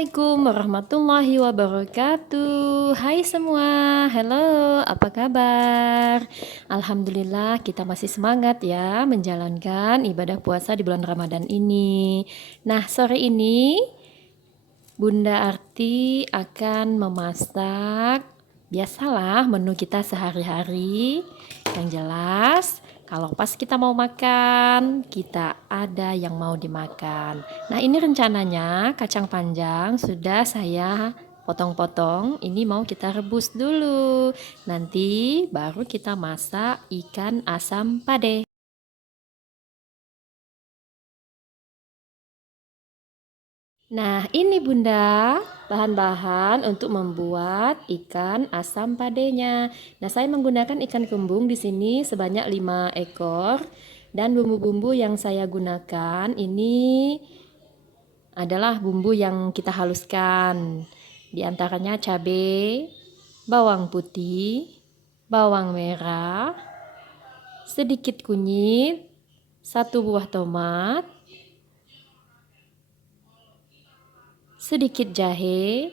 Assalamualaikum warahmatullahi wabarakatuh. Hai semua, halo, apa kabar? Alhamdulillah kita masih semangat ya menjalankan ibadah puasa di bulan Ramadan ini. Nah, sore ini Bunda Arti akan memasak biasalah menu kita sehari-hari. Yang jelas, kalau pas kita mau makan, kita ada yang mau dimakan. Nah, ini rencananya kacang panjang sudah saya potong-potong. Ini mau kita rebus dulu. Nanti baru kita masak ikan asam pade. Nah, ini Bunda, bahan-bahan untuk membuat ikan asam padenya. Nah, saya menggunakan ikan kembung di sini sebanyak 5 ekor dan bumbu-bumbu yang saya gunakan ini adalah bumbu yang kita haluskan. Di antaranya cabai, bawang putih, bawang merah, sedikit kunyit, 1 buah tomat, sedikit jahe,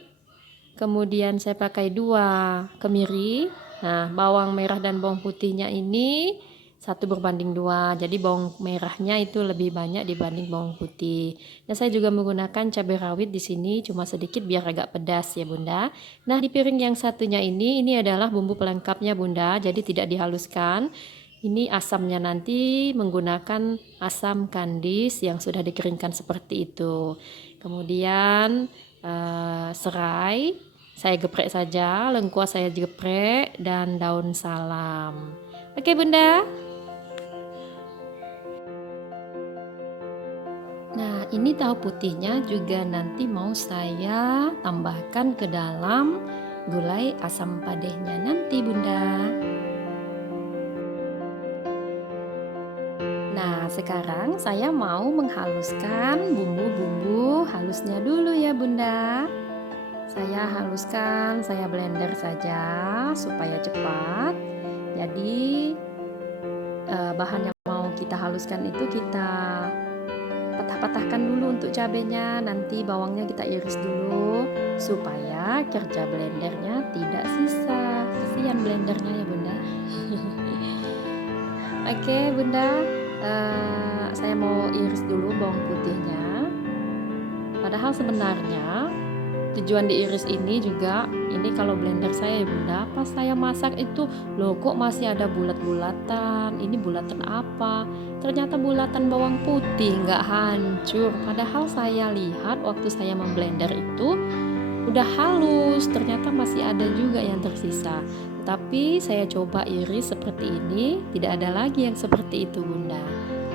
kemudian saya pakai 2 kemiri. Nah, bawang merah dan bawang putihnya ini 1:2. Jadi bawang merahnya itu lebih banyak dibanding bawang putih. Nah, saya juga menggunakan cabai rawit di sini cuma sedikit biar agak pedas ya, Bunda. Nah, di piring yang satunya ini adalah bumbu pelengkapnya, Bunda. Jadi tidak dihaluskan. Ini asamnya nanti menggunakan asam kandis yang sudah dikeringkan seperti itu. Kemudian serai saya geprek saja, lengkuas saya geprek, dan daun salam. Oke Bunda. Nah, ini tahu putihnya juga nanti mau saya tambahkan ke dalam gulai asam padehnya nanti Bunda. Nah, sekarang saya mau menghaluskan bumbu-bumbu halusnya dulu ya Bunda. Saya haluskan, saya blender saja supaya cepat. Jadi bahan yang mau kita haluskan itu kita patah-patahkan dulu untuk cabenya. Nanti bawangnya kita iris dulu supaya kerja blendernya tidak sisa. Kasihan blendernya ya Bunda. Oke Bunda, saya mau iris dulu bawang putihnya. Padahal sebenarnya tujuan diiris ini juga, ini kalau blender saya ya Bunda, pas saya masak itu loh kok masih ada bulat-bulatan, ini bulatan apa? Ternyata bulatan bawang putih, nggak hancur. Padahal saya lihat waktu saya memblender itu udah halus, ternyata masih ada juga yang tersisa. Tapi saya coba iris seperti ini, tidak ada lagi yang seperti itu Bunda.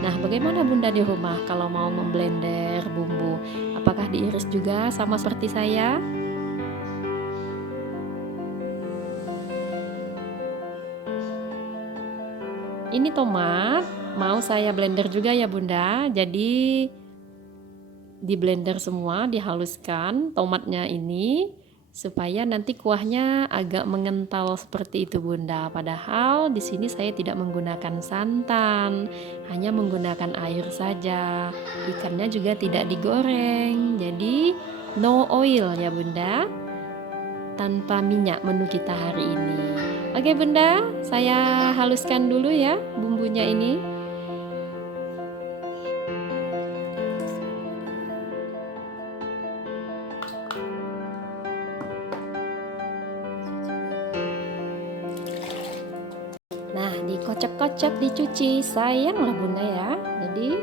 Nah, bagaimana Bunda di rumah kalau mau memblender bumbu? Apakah diiris juga sama seperti saya? Ini tomat mau saya blender juga ya Bunda. Jadi di blender semua, dihaluskan tomatnya ini supaya nanti kuahnya agak mengental seperti itu Bunda. Padahal di sini saya tidak menggunakan santan, hanya menggunakan air saja. Ikannya juga tidak digoreng. Jadi no oil ya Bunda. Tanpa minyak menu kita hari ini. Oke Bunda, saya haluskan dulu ya bumbunya ini. Nah, dikocok-kocok, dicuci, sayanglah Bunda ya. Jadi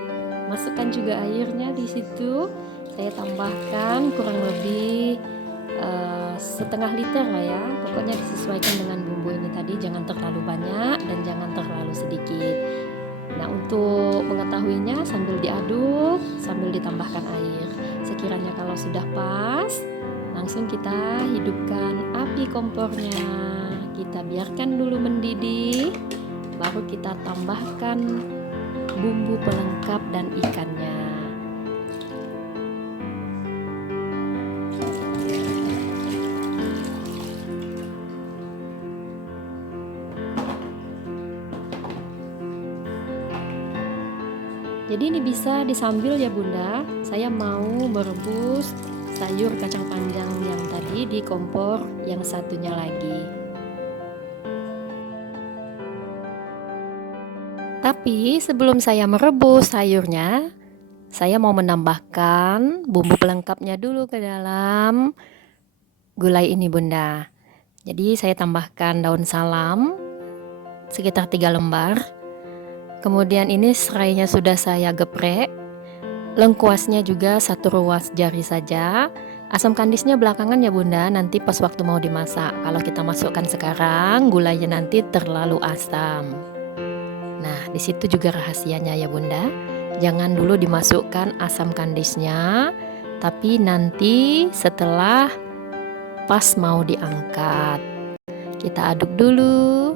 masukkan juga airnya di situ. Saya tambahkan kurang lebih setengah liter lah ya. Pokoknya disesuaikan dengan bumbu ini tadi, jangan terlalu banyak dan jangan terlalu sedikit. Nah, untuk mengetahuinya sambil diaduk, sambil ditambahkan air. Sekiranya kalau sudah pas, langsung kita hidupkan api kompornya. Kita biarkan dulu mendidih, baru kita tambahkan bumbu pelengkap dan ikannya. Jadi ini bisa disambil ya Bunda. Saya mau merebus sayur kacang panjang yang tadi di kompor yang satunya lagi. Tapi sebelum saya merebus sayurnya, saya mau menambahkan bumbu pelengkapnya dulu ke dalam gulai ini Bunda. Jadi saya tambahkan daun salam sekitar 3 lembar. Kemudian ini serainya sudah saya geprek. Lengkuasnya juga 1 ruas jari saja. Asam kandisnya belakangan ya Bunda, nanti pas waktu mau dimasak. Kalau kita masukkan sekarang, gulanya nanti terlalu asam. Nah, di situ juga rahasianya ya Bunda. Jangan dulu dimasukkan asam kandisnya, tapi nanti setelah pas mau diangkat. Kita aduk dulu.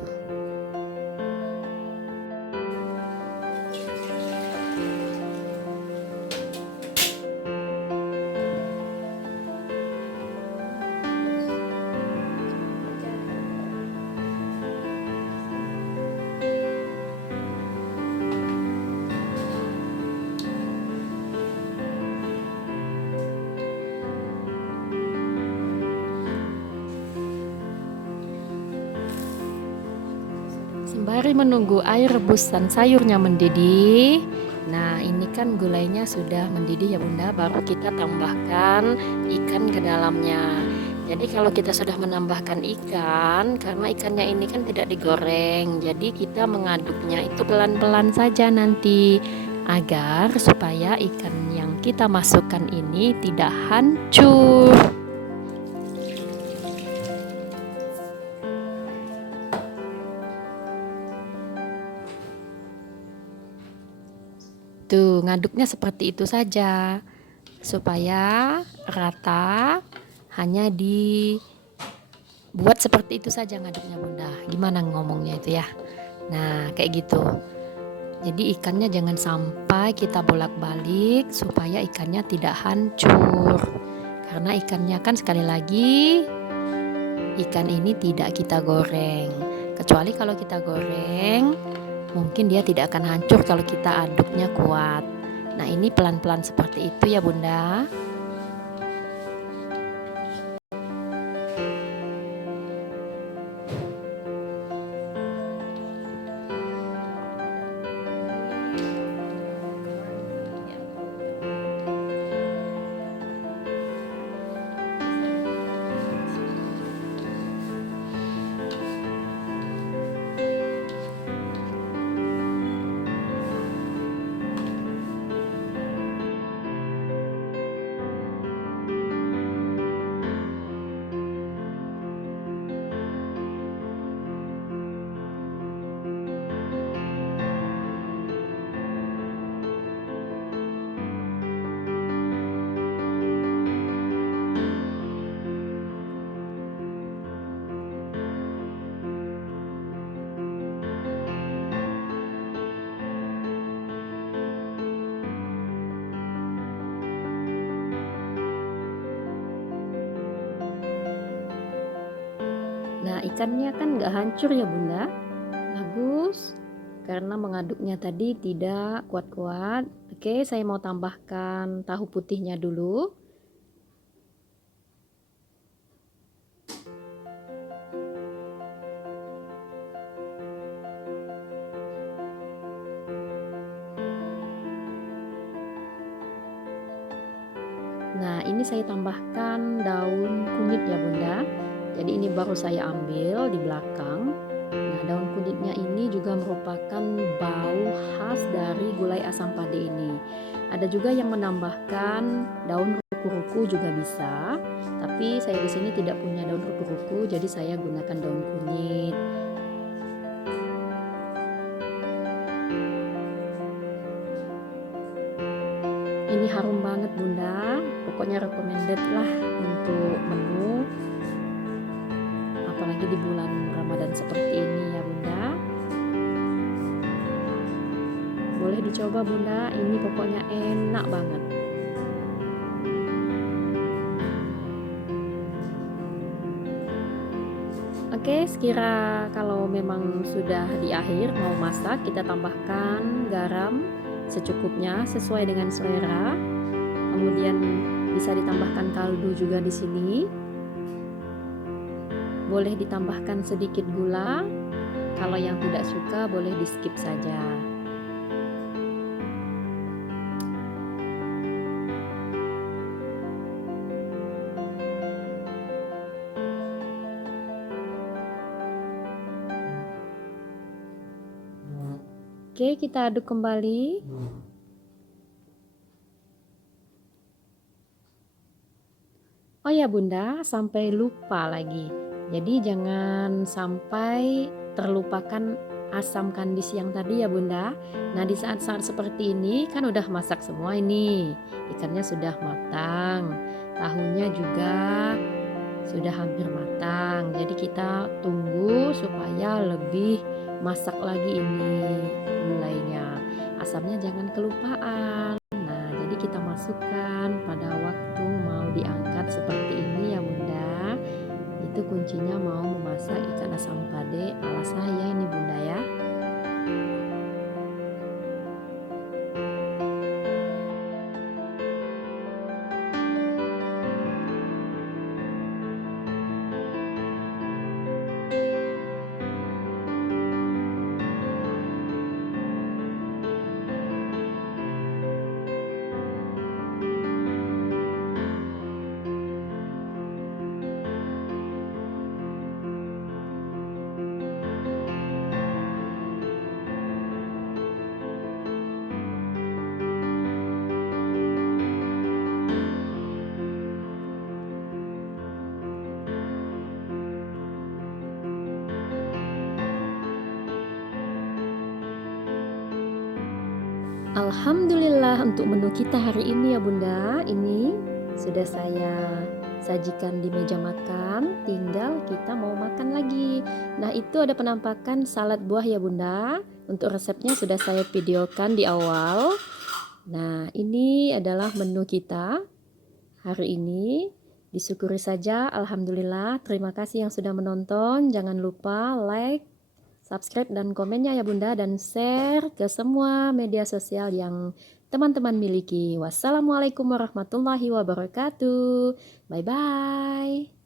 Sembari menunggu air rebusan sayurnya mendidih, nah ini kan gulainya sudah mendidih ya Bunda, baru kita tambahkan ikan ke dalamnya. Jadi kalau kita sudah menambahkan ikan, karena ikannya ini kan tidak digoreng, jadi kita mengaduknya itu pelan-pelan saja nanti, agar supaya ikan yang kita masukkan ini tidak hancur. Tuh, ngaduknya seperti itu saja supaya rata, hanya dibuat seperti itu saja ngaduknya Bunda. Gimana ngomongnya itu ya? Nah, kayak gitu. Jadi ikannya jangan sampai kita bolak-balik supaya ikannya tidak hancur. Karena ikannya kan sekali lagi ikan ini tidak kita goreng. Kecuali kalau kita goreng, mungkin dia tidak akan hancur kalau kita aduknya kuat. Nah, ini pelan-pelan seperti itu ya Bunda. Nah, ikannya kan nggak hancur ya Bunda, bagus karena mengaduknya tadi tidak kuat-kuat. Oke, saya mau tambahkan tahu putihnya dulu. Nah, ini saya tambahkan daun kunyit ya Bunda. Jadi ini baru saya ambil di belakang. Nah, daun kunyitnya ini juga merupakan bau khas dari gulai asam pade ini. Ada juga yang menambahkan daun ruku-ruku juga bisa. Tapi saya di sini tidak punya daun ruku-ruku, jadi saya gunakan daun kunyit. Ini harum banget Bunda, pokoknya recommended lah untuk menu, apalagi di bulan Ramadan seperti ini ya Bunda. Boleh dicoba Bunda, ini pokoknya enak banget. Oke, sekira kalau memang sudah di akhir mau masak, kita tambahkan garam secukupnya sesuai dengan selera. Kemudian Bisa ditambahkan kaldu juga di sini. Boleh ditambahkan sedikit gula. Kalau yang tidak suka boleh di skip saja. Oke, kita aduk kembali. Oh ya Bunda, sampai lupa lagi. Jadi jangan sampai terlupakan asam kandis yang tadi ya Bunda. Nah, di saat-saat seperti ini kan udah masak semua ini. Ikannya sudah matang. Tahunya juga sudah hampir matang. Jadi kita tunggu supaya lebih masak lagi ini gulainya. Asamnya jangan kelupaan. Nah, jadi kita masukkan pada waktu mau diangkat seperti ini ya Bunda. Itu kuncinya mau memasak ikan asam pade ala saya ini Bunda ya. Alhamdulillah untuk menu kita hari ini ya Bunda. Ini sudah saya sajikan di meja makan, tinggal kita mau makan lagi. Nah, itu ada penampakan salad buah ya Bunda. Untuk resepnya sudah saya videokan di awal. Nah, ini adalah menu kita hari ini. Disyukuri saja, alhamdulillah. Terima kasih yang sudah menonton. Jangan lupa like, subscribe dan komennya ya Bunda, dan share ke semua media sosial yang teman-teman miliki. Wassalamualaikum warahmatullahi wabarakatuh. Bye bye.